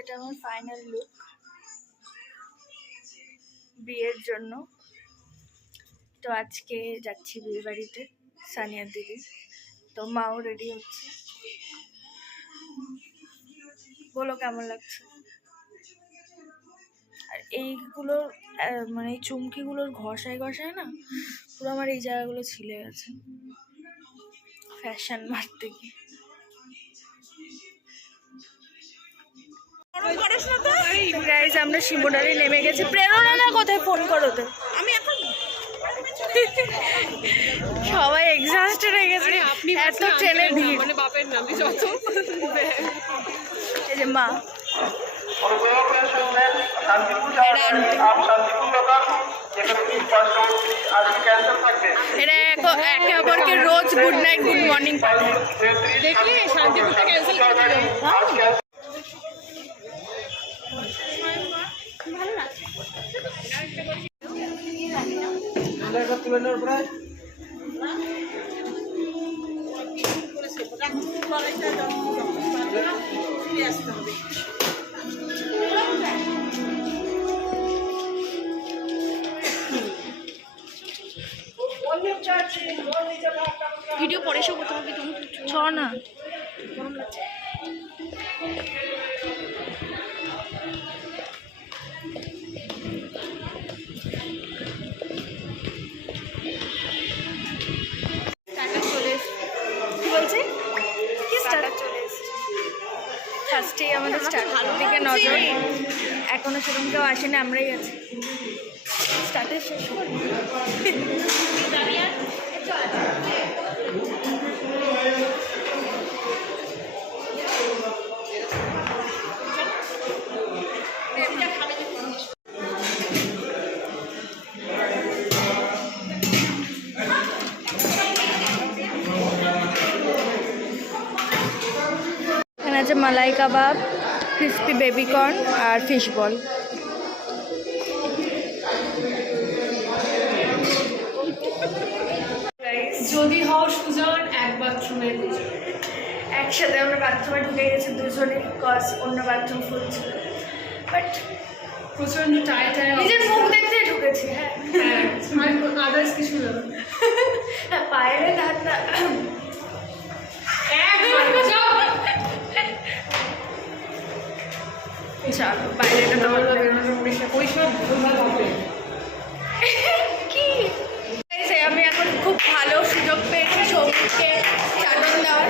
এটা আমার final look বিয়ের জন্য। তো আজকে যাচ্ছি বিয়ে বাড়িতে সানিয়ার দিদি, তো মাও রেডি হচ্ছে। বলো কেমন লাগছে? আর এইগুলোর মানে এই চুমকিগুলোর ঘষায় ঘষায় না পুরো আমার এই জায়গাগুলো ছিলে গেছে ফ্যাশন মারতে গিয়ে। আমরা শিমুডারে নেমে গেছি। প্রেরণা না কোথায়? ফোন করো তো। আমি এখন সবাই এক্সস্টেড হয়ে গেছে, এত ট্রেনে ভিড়। মানে বাপের নামে যত এই যে মা এরা একে অপরকে রোজ গুড নাইট গুড মর্নিং পাঠায়। দেখি শান্তিপুরটা ক্যান্সেল করে দিল। তুলে নেওয়ার পরে ভিডিও পরে সব করতে হবে। তুমি ছ না ফার্স্টেই আমাদের স্টার্টের দিকে নজর, এখনো সেরকম কেউ আসেনি, আমরাই আছি। স্টার্টের শেষ আছে মালাই কাবাব, ক্রিস্পি বেবিকর্ন আর ফিশ বল। যদি হও সুজন এক বাথরুমের একসাথে আমরা বাথরুমে ঢুকে গেছি দুজনে, কজ অন্য বাথরুম ফুল ছিল। বাট প্রচন্ড টাইট নিজের মুখ দেখতে ঢুকেছি। হ্যাঁ আদার্স কিছু না, পায়ের হাত না চলো বাইরেটা তো ওই সব হবে কি। আমি এখন খুব ভালো সুযোগ পেয়েছি সৌমিককে চাটন দেওয়ার,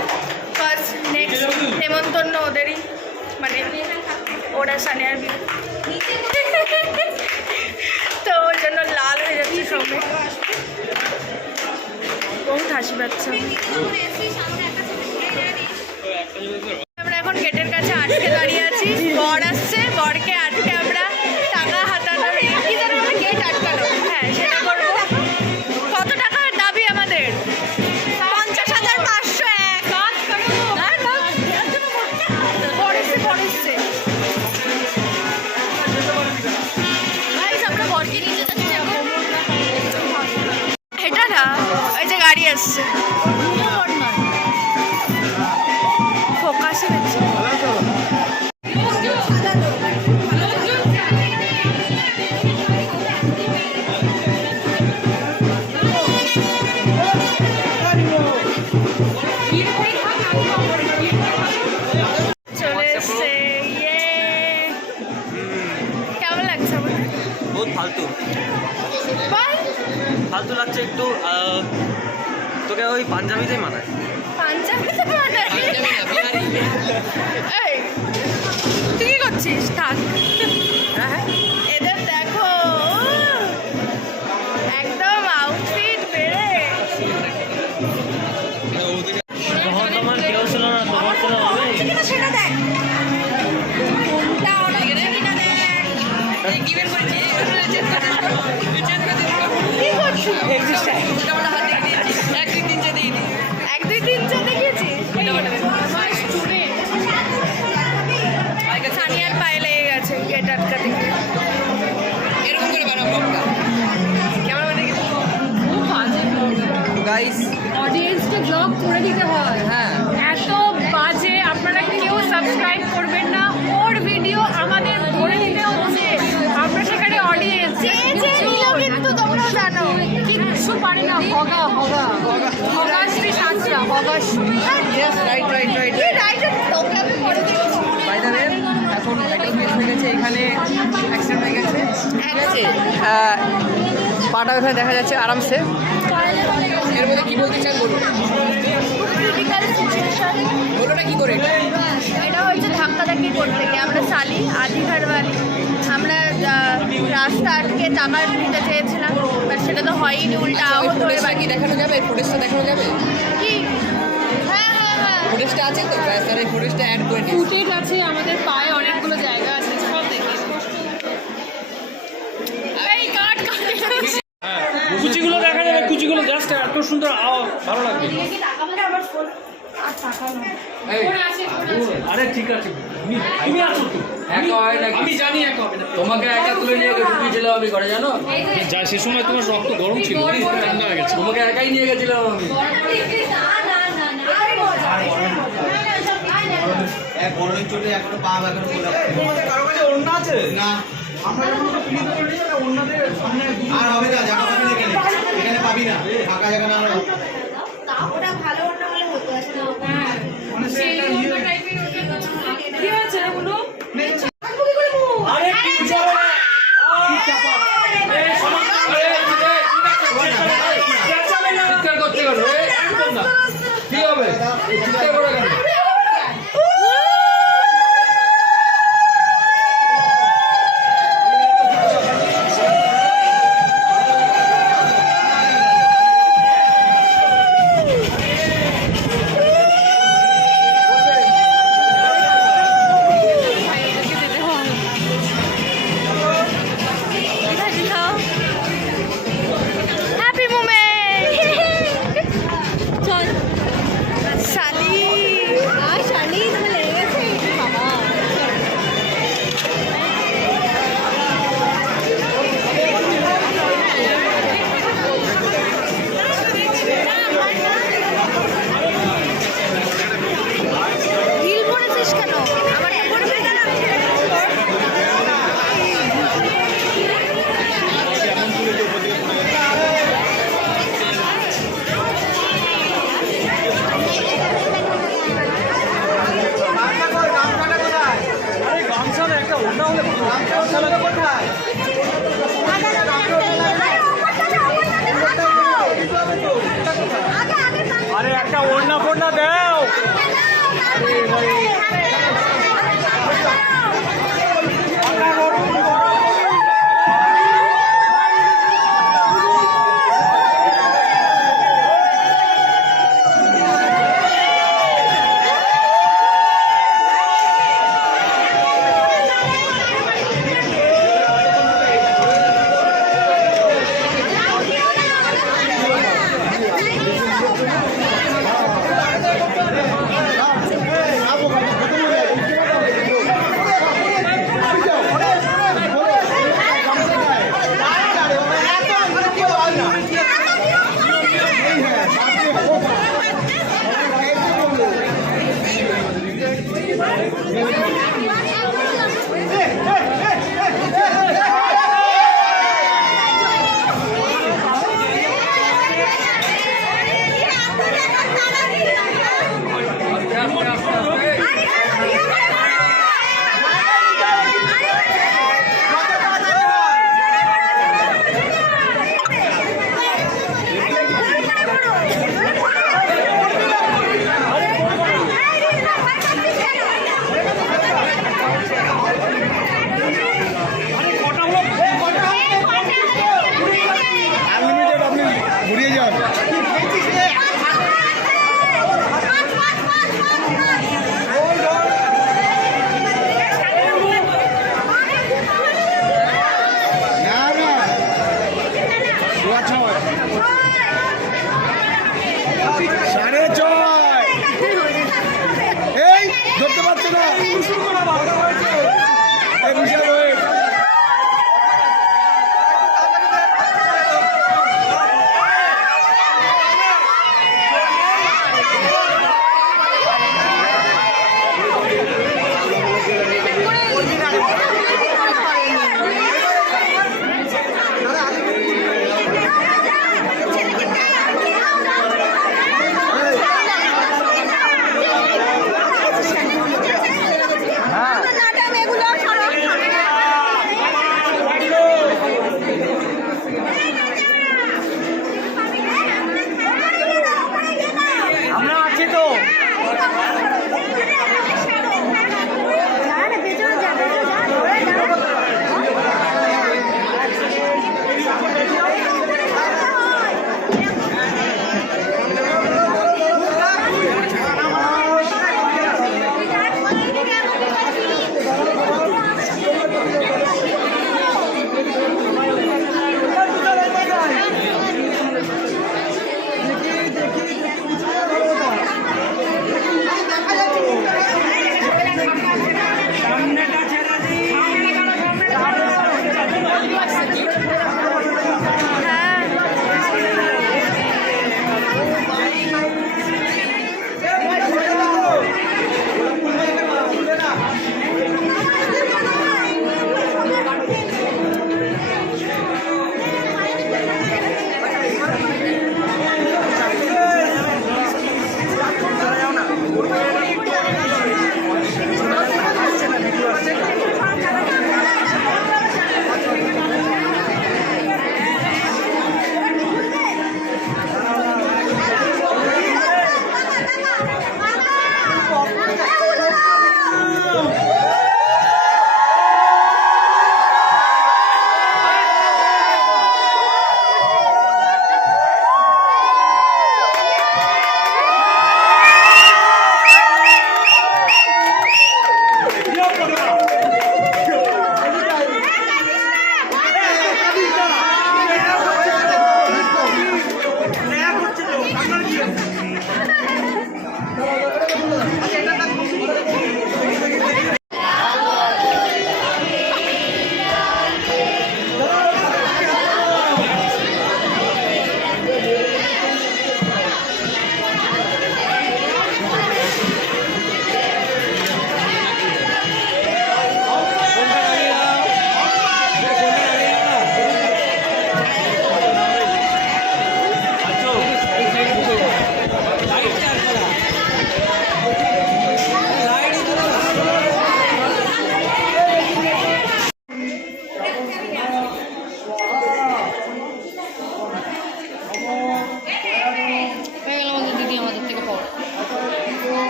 কজ নেক্সট নেমন্তন্ন ওদেরই, মানে ওরা সানিয়ার বিয়ে, তো ওই জন্য লাল হয়ে যাচ্ছে সৌমিক। বহুত হাসি পাচ্ছে। আমরা এখন গেটের কাছে আটকে দাঁড়িয়ে আছি, বর আসছে, বরকে আটকে আমরা টাকা হাতানো, কি জানো আমরা গেট আটকানো, হ্যাঁ সেটা করবো। কত টাকার দাবি আমাদের? 50,000 এটা না, ওই যে গাড়ি আসছে, ফোকাসে হচ্ছে। চলে এসছে, ইয়ে কেমন লাগছে আমাদের? বহুত ফালতু ফালতু লাগছে একটু। তোকে ওই পাঞ্জাবিতেই মানায়। পাঞ্জাবিতে মানায়? এই তুই কি করছিস? থাক, এদের দেখো একদম আউটফিট বেড়ে। তখন তোমার কেউ ছিল না, তোমার ছিল হবে সেটা দেখ কোনটা অনেক কিনা দেখ। কি করছিস? এক দুই তিন চা দেখিয়েছি। সানিয়ার পায়ে লেগে গেছে গেট আটকাতে গিয়ে। গাইস অডিয়েন্সকে ব্লগ করে দিতে হয়। হ্যাঁ এত বাজে, আপনারা কেউ সাবস্ক্রাইব করবেন না, ওর ভিডিও হয়ে গেছে, এখানে অ্যাক্সিডেন্ট হয়ে গেছে। পাটা ওখানে দেখা যাচ্ছে আরামসে। এর মধ্যে কী বলতে চান বলুন, বলোটা কী করে? এটা হচ্ছে ধাক্কাধাক্কি করতে গিয়ে আমরা চালি আধিঘাট বাড়ি, আমরা রাস্তা আটকে টাকা নিতে চেয়েছিলাম, বাট সেটা তো হয়নি, উল্টা আহত হয়ে বাকি। কি দেখানো যাবে? ফুটেজটা দেখানো যাবে? কি? হ্যাঁ হ্যাঁ হ্যাঁ, ফুটেজটা আছে তো? স্যার এই ফুটেজটা অ্যাড করে দিন। ফুটেজ আছে, আমাদের পায়ে অনেকগুলো জায়গা আছে, সব দেখি। এই কাট কাট। কুচিগুলো দেখা যাবে, কুচিগুলো জাস্ট এত সুন্দর ভালো লাগবে। ফোন আছে, ফোন আছে। আরে ঠিক আছে, তুমি আছো তো, আমি জানি একা হবে না। তোমাকে একা তুলে নিয়ে ঢুকিয়েছিলাম আমি ঘরে, জানো? যা সে সময় তোমার রক্ত গরম ছিল, ঠান্ডা হয়ে গেছে। তোমাকে একাই নিয়ে গেছিলাম আমি। চোটে এখনো পা এখনো কারো কাছে অন্য আছে না, আমরা যখন পিড়িতে করে নিয়ে যাবো অন্যদের সামনে আর হবে না, জায়গা পাবি না, এখানে পাবি না, ফাঁকা জায়গা না। ওটা ভালো ওটা হলে হতো আসলে। সেই অন্য টাইপের কি আছে এগুলো? আরে কি যাবে? চিৎকার করতে গেল কি হবে? চিৎকার করে কেন?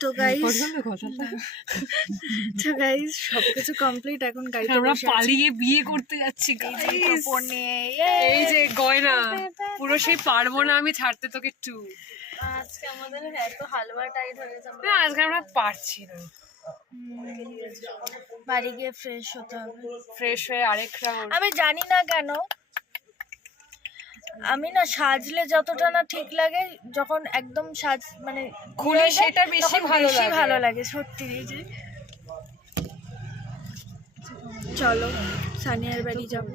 তো গাইস সবকিছু কমপ্লিট, এখন গাড়িতে আমরা বসে আছি। পালিয়ে বিয়ে করতে যাচ্ছি এই যে কাপড় নিয়ে, এই যে গয়না পুরো সেই পারবো না আমি ছাড়তে তোকে একটু আজকে আমাদের এত হালুয়া টাইট হয়ে গেছে, না আজকে আমরা পারছি না বাড়ি গিয়ে ফ্রেশ হতে হবে। ফ্রেশ হয়ে আরেক রাউন্ড আমি জানি না কেন আমি না সাজলে যতটা না ঠিক লাগে, যখন একদম সাজ মানে খুলে সেটা বেশি তখন ভালো বেশি লাগে। ভালো লাগে সত্যি। এই যে চলো সানিয়ার বাড়ি যাবো।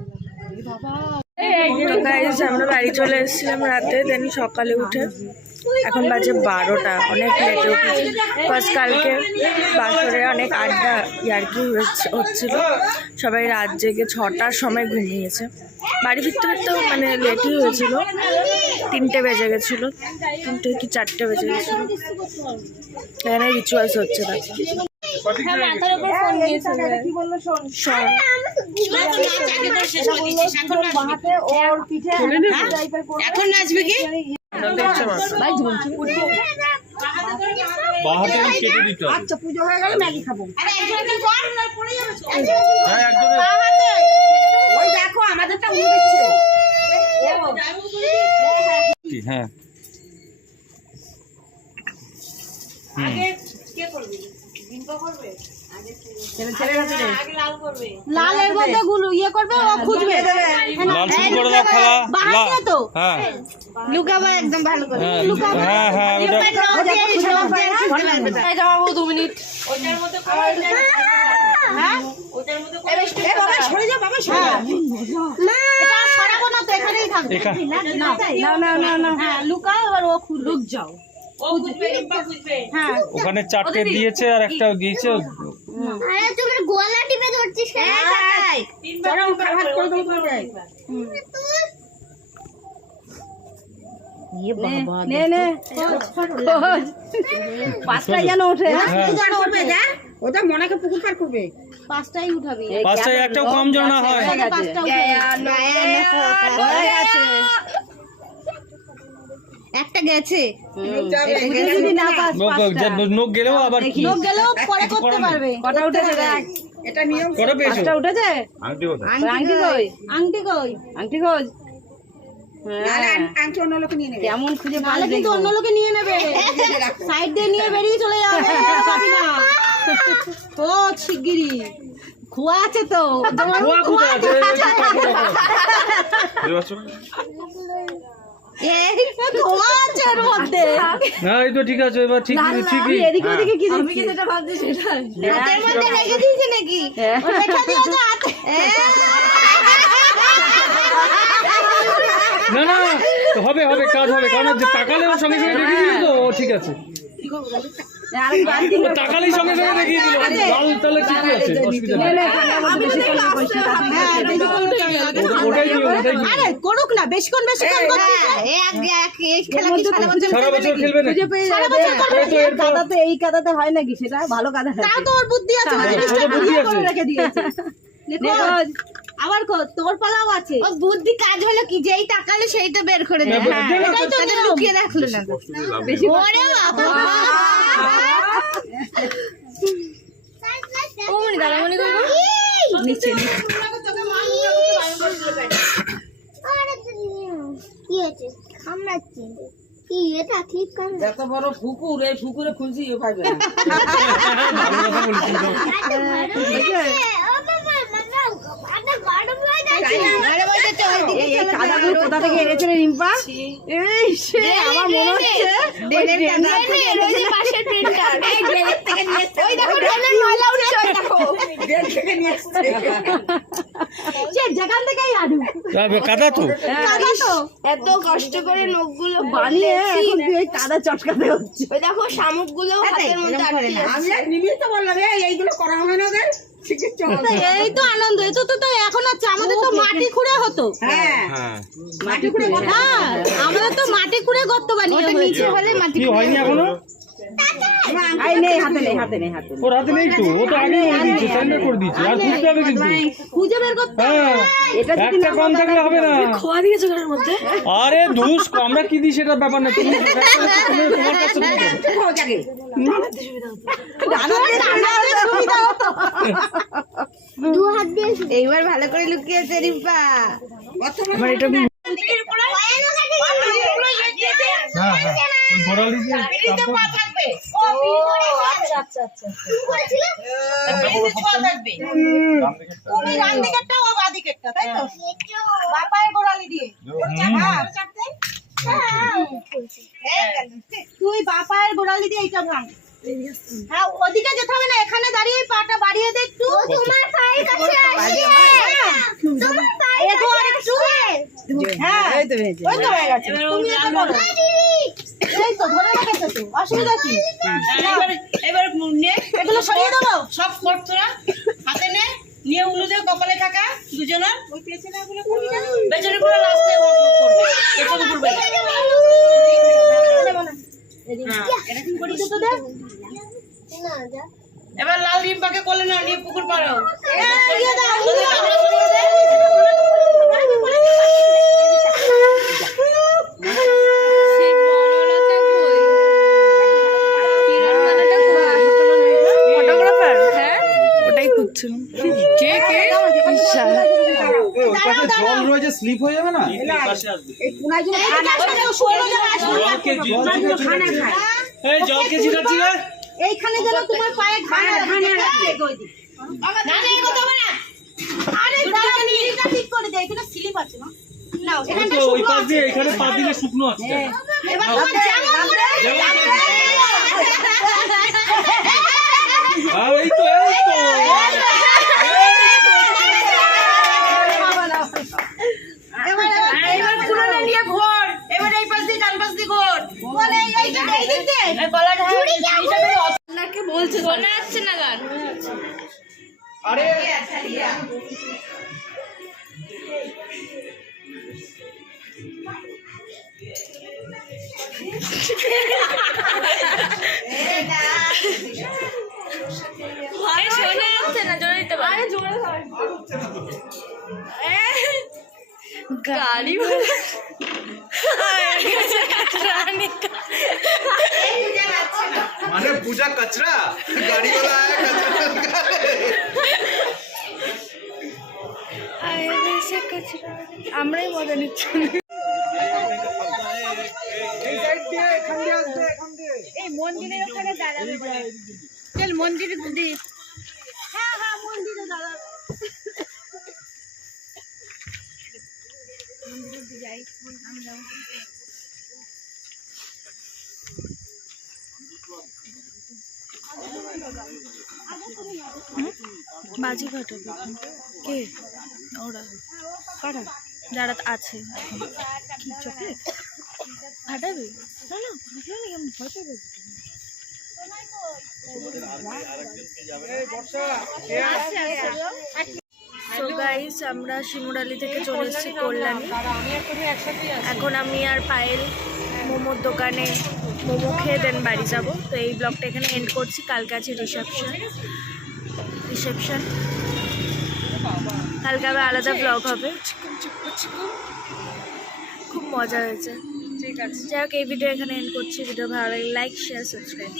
তো গাইস আমরা বাড়ি চলে এসেছিলাম রাতে, দেন সকালে উঠে এখন বাজে 12টা, অনেক লেটে উঠেছি। ফার্স্ট কালকে বাসরে অনেক আড্ডা ইয়ার্কি হচ্ছিল, সবাই রাত জেগে 6টার সময় ঘুমিয়েছে। বাড়ি ফিরতে ফিরতেও মানে লেটই হয়েছিল, 3টে বেজে গেছিলো, 3টে কি 4টে বেজে গেছিলো। এখানে রিচুয়ালস হচ্ছে দেখো। এখন নাচবে কি বাহাতে কেটে দিতে হবে। আচ্ছা পুজো হয়ে গেল ম্যাগি খাবো। হ্যাঁ একদম। ওই দেখো আমাদেরটা উড়ে দিচ্ছে। হ্যাঁ লালের মধ্যে গুলো ইয়ে করবে, ও খুঁজবে। লাল শুরু করে দাও খেলা। বাহাতে তো হ্যাঁ লুকাবো একদম ভালো করে। হ্যাঁ হ্যাঁ ওটা এই যাবো 2 মিনিট এ বাবা সরে যা, বাবা সরে যা। এটা সরাবো না তো, এখানেই থাকবে। এখানে না না না হ্যাঁ লুকাও, এবার ও লুক যাও। হ্যাঁ ওখানে 4টে দিয়েছে আর একটা দিয়েছে। আরে তুমি গোলা টিপে ধরছিস কেন? চলো ভাত করে দাও তো। ইয়ে বাবা নে নে পাঁচটায় যেন ওঠে। হ্যাঁ উঠবে যা, ওটা মনাকে পুকুর পার করবে। পাঁচটায় উঠাবি। 5টায় একটাও কম যেন না হয়। একটা গেছে, নোক গেলেও আবার কি লোক গেলেও পরে করতে পারবে। কটা উঠেছে দেখ, এটা নিয়ম। কটা পেয়েছো? উঠেছে। আংটি কোথায়? আংটি কই? আংটি কই? আংটি কই? আংটি অন্য লোকে নিয়ে নেবে। কেমন খুঁজে পালে কিন্তু অন্য লোকে নিয়ে নেবে। সাইড দিয়ে নিয়ে বেরিয়ে চলে যাবে। পাবি না। ও শিগগিরি খোয়া আছে তো। খোয়া কোথায় আছে? এই খোয়া আছে এর মধ্যে। না এই তো ঠিক আছে, এবার ঠিক ঠিকই। এদিকে ওদিকে কি দেখছি? আমি কি যেটা ভাবছি সেটাই। হাতের মধ্যে রেখে দিয়েছে নাকি? ও রেখে দিও তো হাতে। না না হবে হবে, কাজ হবে, কারণ যে তাকালে ওর সঙ্গে সঙ্গে দেখিয়ে দিল তো ও ঠিক আছে। ও তাকালেই সঙ্গে সঙ্গে দেখিয়ে দিল, লাল তাহলে ঠিকই আছে, অসুবিধা নেই। ওটাই দিও, ওটাই দিও। আরে করুক না, বেশিক্ষণ বেশিক্ষণ করতে এই খেলা কি সারা বছর খেলবে না? সারা বছর করবে। এই তো এরপর কাদাতে এই কাদাতে হয় নাকি? সেটা ভালো কাদা হয়। তাও তো ওর বুদ্ধি আছে, ওই জিনিসটা বুদ্ধি বুদ্ধি আছে। করে রেখে দিয়েছে। আবার তোর পালাও আছে। ও বুদ্ধি কাজ হলো কি, যেই তাকালে সেইটা বের করে দেয়। হ্যাঁ, এটাই তো নিয়ম। লুকিয়ে রাখলো না। বেশি ওরে বাবা। ও মনি দাদামণি করবো নিচে আরে কি হয়েছে? কামড়াচ্ছি। কি এটা ঠিক কাম? এত বড় পুকুর, এই পুকুরে খুঁজি পাইবে না। ভালো কথা বলছিস তো। ও বাবা মামা আটা গাড়ম লয় না। আরে বলতে ওইদিকে চলে কাদাগুলো কোথা থেকে এনেছে রে রিম্পা? এই সে আমার মনে হচ্ছে ডেনের কাদা থেকে এনেছে পাশের ট্রেনটার। এই ডেনের থেকে নিয়ে এসেছে। ওই দেখো ডেনের ময়লা উঠছে, ওই দেখো ডেন থেকে নিয়ে এসেছে। সে যেখান থেকেই আনু কাদা তো কাদা তো এত কষ্ট করে নখগুলো বানিয়ে এখন এই কাদা চটকাতে হচ্ছে। ওই দেখো শামুকগুলো হাতের মধ্যে আটকে আছে। আমি নিমিত্ত বললাম এইগুলো করা হয় না ওদের। এই তো আনন্দ, এই তো তো এখন আছে। আমাদের তো মাটি খুঁড়ে হতো। হ্যাঁ হ্যাঁ মাটি খুঁড়ে, হ্যাঁ আমাদের তো মাটি খুঁড়ে গর্ত বানিয়ে নিচে হলে মাটি কি হয়নি এখনো? আই নেই, হাতে নেই, হাতে নেই, হাতে নেই। ওর হাতে নেই তো, ও তো আগে করে দিয়েছে, সারেন্ডার করে দিয়েছে। আর খুঁজতে হবে কিন্তু। খুঁজে বের করতে হ্যাঁ, এটা যদি একটা কম থাকলে হবে না। খোয়া দিয়েছে ঘরের মধ্যে। আরে ধুস, আমরা কি দিই সেটা ব্যাপার না। তুমি তোমার কাছে দু হাত দিয়ে এইবার ভালো করে লুকিয়েছে রিম্পা। আমার এটা হ্যাঁ হ্যাঁ, ওই গোড়ালি দিয়ে তুই বাপায়ের গোড়ালি দিয়ে এইটা ভাঙ। হ্যাঁ, ওদিকে যেতে হবে না, এখানে দাঁড়িয়ে পাটা বাড়িয়ে দে একটু। তোমার পায়ের কাছে আসে তোমার পায়ের কাছে আসে হ্যাঁ, ওই তো হয়ে গেছে। তুমি এটা করো। এই তো ধরে রেখেছো তো, অসুবিধা কি? এবার নে এগুলো সরিয়ে দেবো। সব কর তোরা হাতে নে নিয়ে উলুদে কপালে থাকা দুজনের পেছনে গুলো লাস্টে করবে পেছনে করবে এবার লাল রিম্পাকে কোলে না নিয়ে পুকুর পাড়াও ফটোগ্রাফার। হ্যাঁ, ওটাই খুঁজছিলাম। কে কে? ওর পাশে জল রয়েছে, স্লিপ হয়ে যাবে না? এই জলকে ছিটাচ্ছি রে। এইখানে যেন তোমার পায়ে ঘা না লাগে। না না এই কথা বলে আরে দাঁড়াও, এটা ঠিক করে দে, এখানে স্লিপ আছে না? নাও, ওই এখানটা তো ওই শুকনো পাশ আছে। দিয়ে এখানে পা দিলে শুকনো আছে। এবার তোমার যেমন করে আর এই তো এবার কুড়ালে নিয়ে ঘোর এবার এই পাশ দিয়ে ডান পাশ দিয়ে ঘোর বলে এই দিক দিয়ে এই গলাটা আপনাকে বলছে শোনা যাচ্ছে না গান। আরে শোনা যাচ্ছে না, জোরে দিতে পারে। গাড়ি মানে পূজা কচরা গাড়ি वाला आया कचरा আমরাই মজা নিচ্ছি। এই মন্দিরের ওখানে দাঁড়াবে বলে। চল মন্দিরে দি। হ্যাঁ হ্যাঁ, মন্দিরে দাঁড়াবে। বাজি ফাটাবে কে? ওরা কারা? যারা আছে এখন। কি চকলেট ফাটাবে? না না, ফাটাবে না, ভয় পাবে। সো গাইস, আমরা শিমুরালি থেকে চলে এসেছি কল্যাণী। এখন আমি আর পায়েল মোমোর দোকানে মোমো খেয়ে দেন বাড়ি যাব। তো এই ব্লগটা এখানে এন্ড করছি। কালকে আছে রিসেপশন। কালকে আবার আলাদা ব্লগ হবে। খুব মজা হয়েছে। ঠিক আছে, যাই হোক, এই ভিডিও এখানে এন্ড করছি। ভিডিও ভালো লাগলে লাইক, শেয়ার, সাবস্ক্রাইব।